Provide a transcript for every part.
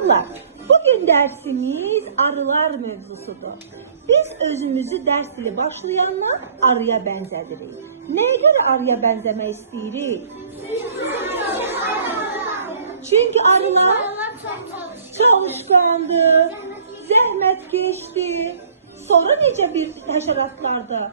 Uşaqlar, bugün dersimiz arılar mevzusudur. Biz özümüzü ders dili başlayandan arıya bənzədirik. Nəyə görə arıya bənzəmək istəyirik? Çünkü arılar çalışkandır, zəhmətkeşdir. Sonra necə bir həşəratlardır?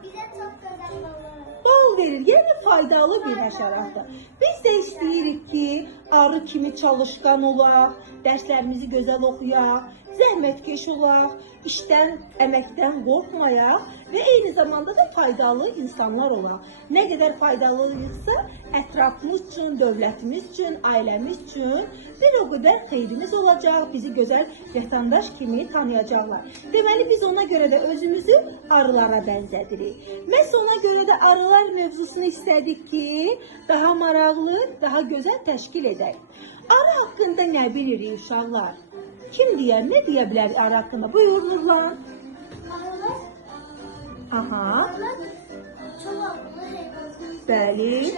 Bal verir, yəni faydalı bir həşəratdır. Biz də istəyirik ki, arı kimi çalışkan olaq, dərslərimizi gözəl oxuyaq, zəhmətkeş olaq, işdən, əməkdən qorxmayaq və eyni zamanda da faydalı insanlar olaq. Nə qədər faydalıyıqsa, ətrafımız üçün, dövlətimiz üçün, ailəmiz üçün bir o qədər xeyrimiz olacaq, bizi gözəl vətəndaş kimi tanıyacaqlar. Deməli, biz ona görə də özümüzü arılara bənzədirik. Məhz ona görə də arılar mövzusunu istədik ki, daha maraqlı, daha gözəl təşkil edək. Arı haqqında nə bilirik uşaqlar? Kim deyər, nə deyə bilər arı haqqında? Buyurun lan. Arılar, Aha, çox ağıllı heyvanlar. bəli,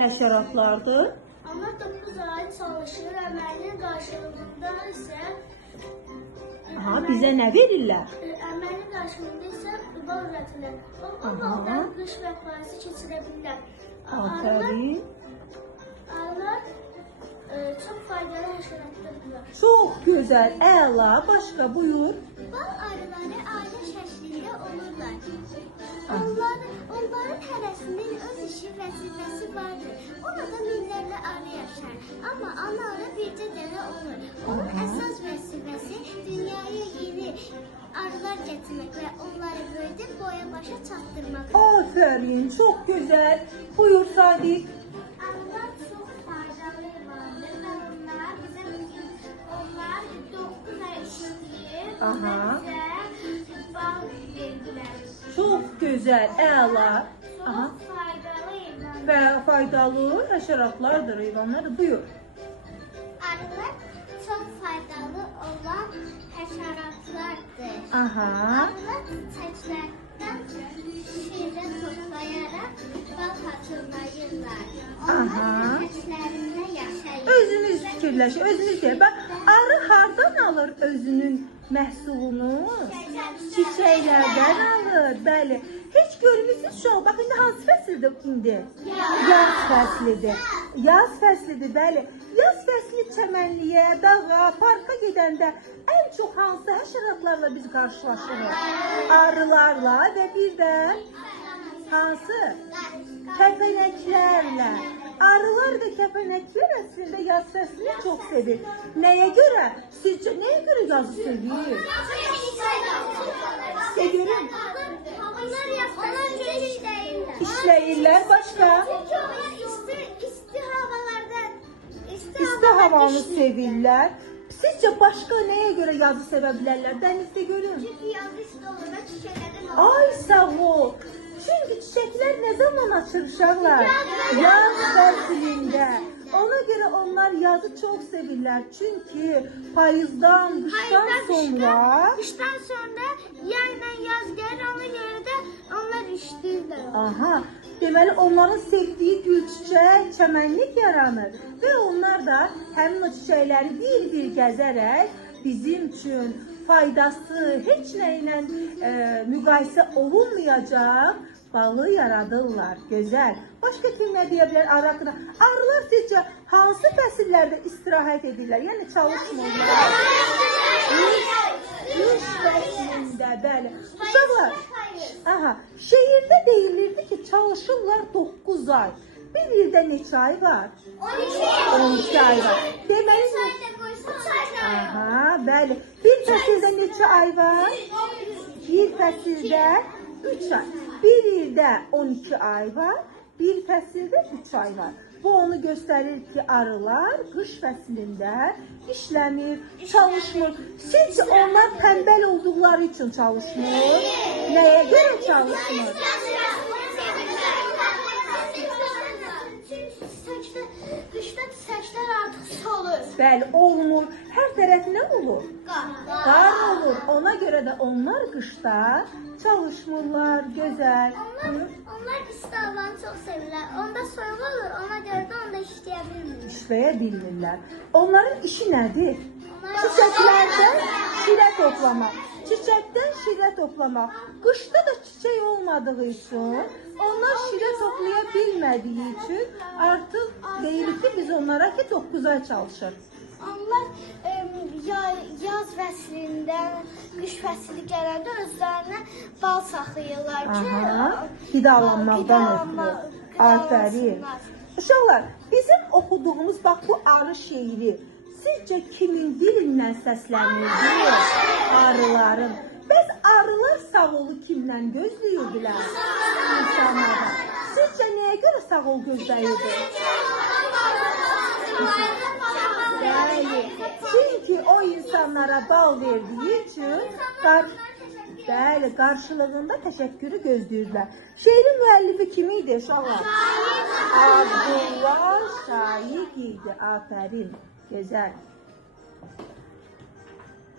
həşəratlardır. Onlar 9 ay çalışır, əməlin qarşılığında isə Aha, bizə nə verirlər? əməlin qarşılığında isə bal ürətirlər. O baldan qış və payızı keçirə bilirlər. Afərin. Arılar çox faydalı həşəratdırlar. Çox gözəl, əla. Başqa buyur. Bal arıları ailə şəklində olurlar. Onların hərəsinin öz işi, vəzifəsi vardır. Orada minlərlə arı yaşar. Amma ana arı bircə dənə olur. Onun əsas vəzifəsi dünyaya yeni arılar gətirmək və onları böyüdüb boya başa çatdırmaq. Afərin, çox gözəl. Buyur Sadiq. Arılar çox faydalı heyvandır və onlar 9 ay işləyir. Aha. Bizə bal verirlər. Çox gözəl, əla. Aha. Çox faydalı heyvanlar. Və faydalı həşəratlardır, heyvanlardır. Buyur. Arılar çox faydalı olan həşəratlardır. Aha. Arılar çiçəklərdən şirə toplayaraq bal hazırlayırlar. Aha. Onlar çiçəklərində yaşayır. Özünüz fikirləşin, özünüz deyin. Bax, arı hardan alır özünün məhsulunu? Çiçəklərdən alır, bəli. Heç görmüsünüz şu an, bax indi hansı fəsildir indi? Yaz fəslidir. Yaz fəslidir, bəli. Yaz fəsli çəmənliyə, dağa, parka gedəndə ən çox hansı həşəratlarla biz qarşılaşırıq? Arılarla və bir də hansı? Kəpənəklərlə. Arılar və kəpənəklər əslində yaz fəslini çox sevir. Nəyə görə? Sizcə nəyə görə yazı sevir? Sizə görün. Onlar işləyirlər. İşləyirlər başqa. İsti havalarda İsti havanı sevirlər. Sizcə başqa nəyə görə yazı sevə bilərlər? Dənizdə görün. Çünki yazı isti olur və çiçəklərdən Ay sağ ol. Çünki çiçəklər nə zaman açır uşaqlar? Yaz fəslində. Ona görə onlar yazı çox sevirlər. Çünki payızdan, qışdan sonra Qışdan sonra yayla yaz gəlir, ona görə də onlar işləyirlər. aha, deməli onların sevdiyi gül çiçək, çəmənlik yaranır və onlar da həmin o çiçəkləri bir-bir gəzərək bizim üçün faydası heç nə ilə müqayisə olunmayacaq balı yaradırlar. Gözəl. Başqa kim nə deyə bilər arı haqqında? Arılar sizcə hansı fəsillərdə istirahət edirlər? Yəni çalışmırlar. Qış fəslində, bəli. Uşaqlar, aha, şeirdə deyilirdi ki, çalışırlar 9 ay. Bir ildə neçə ay var? 12 ay var. Deməli, aha, bəli. Bir fəsildə neçə ay var? Bir fəsildə 3 ay. Bir ildə 12 ay var, bir fəsildə 3 ay var. Bu onu göstərir ki, arılar qış fəslində işləmir, çalışmır. Sizcə onlar tənbəl olduqları üçün çalışmır? Nəyə görə çalışmır? Qışda çiçəklər artıq solur. Bəli, olmur. Hər tərəf nə olur? Qar olur. Ona görə də onlar qışda çalışmırlar. Gözəl. Onlar isti havanı çox sevirlər. Onda soyuq olur, ona görə də onda işləyə bilmirlər. İşləyə bilmirlər. Onların işi nədir? Çiçəklərdən şirə toplamaq. Çiçəkdən şirə toplamaq. Qışda da çiçək olmadığı üçün, onlar şirə toplaya bilmədiyi üçün artıq deyirik ki, biz onlara ki 9 ay çalışır. Onlar yaz fəslində, qış fəsli gələndə özlərinə bal saxlayırlar ki, Qidalanmaqdan ötürü. Afərin. Uşaqlar, bizim oxuduğumuz bax bu arı şeiri sizcə kimin dilindən səslənirdi? Arıların. Bəs arılar sağolu kimdən gözləyirdilər? İnsanlardan. Sizcə nəyə görə sağol gözləyirdi? Bəli, çünki o insanlara bal verdiyi üçün bəli, qarşılığında təşəkkürü gözləyirdilər. Şeirin müəllifi kim idi uşaqlar? Abdullah Şaiq idi. Afərin, gözəl.